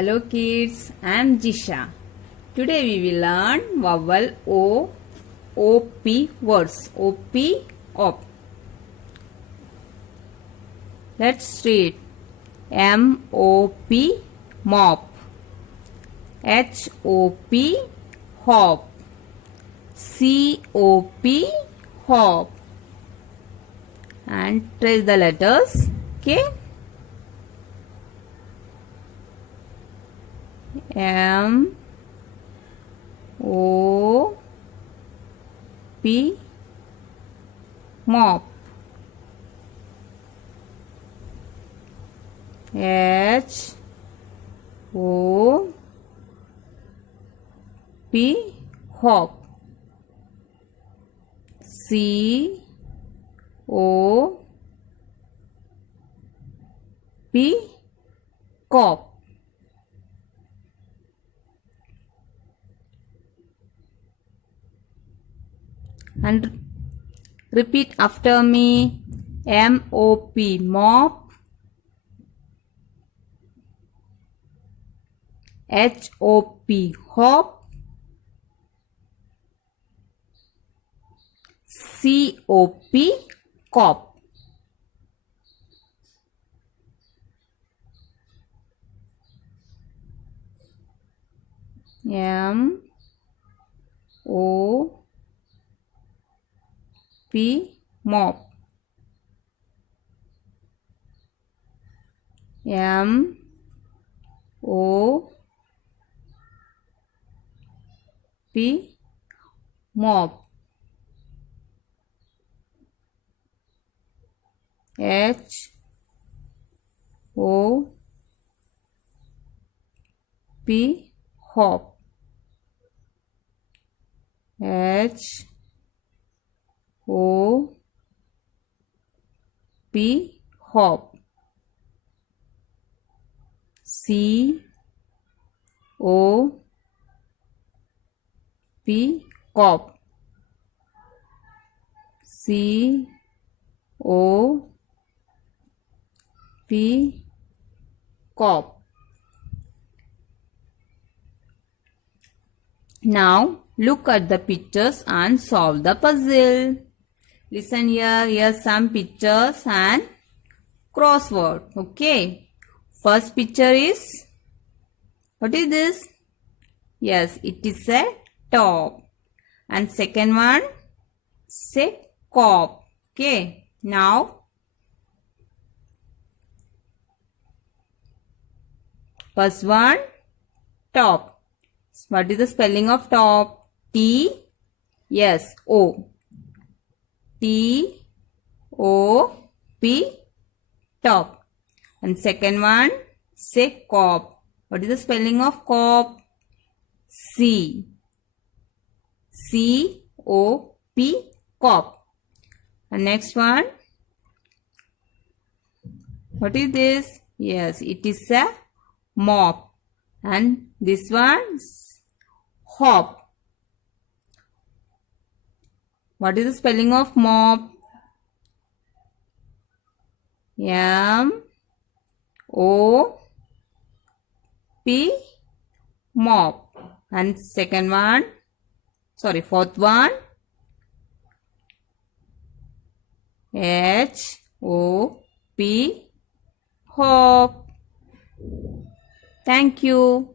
Hello kids, I am Jisha. Today we will learn vowel O, OP words. OP, op. Let's read. M-O-P, mop. H-O-P, hop. C-O-P, hop. And trace the letters. Okay. M O P mop. H O P hop. C O P cop. And repeat after me. M-O-P mop. H-O-P hop. C-O-P cop. M-O-P mop. M O P mop. H O P hop. H O P hop. C O P cop. C O P cop. Now look at the pictures and solve the puzzle. Listen here. Here's some pictures and crossword. Okay. First picture is, what is this? Yes, it is a top. And second one, say cop. Okay. Now, first one, top. What is the spelling of top? T, yes, O. T, O, P, top. And second one, say cop. What is the spelling of cop? C. C, O, P, cop. And next one, what is this? Yes, it is a mop. And this one, hop. What is the spelling of mop? M O P mop. And second one, fourth one, H O P hop. Thank you.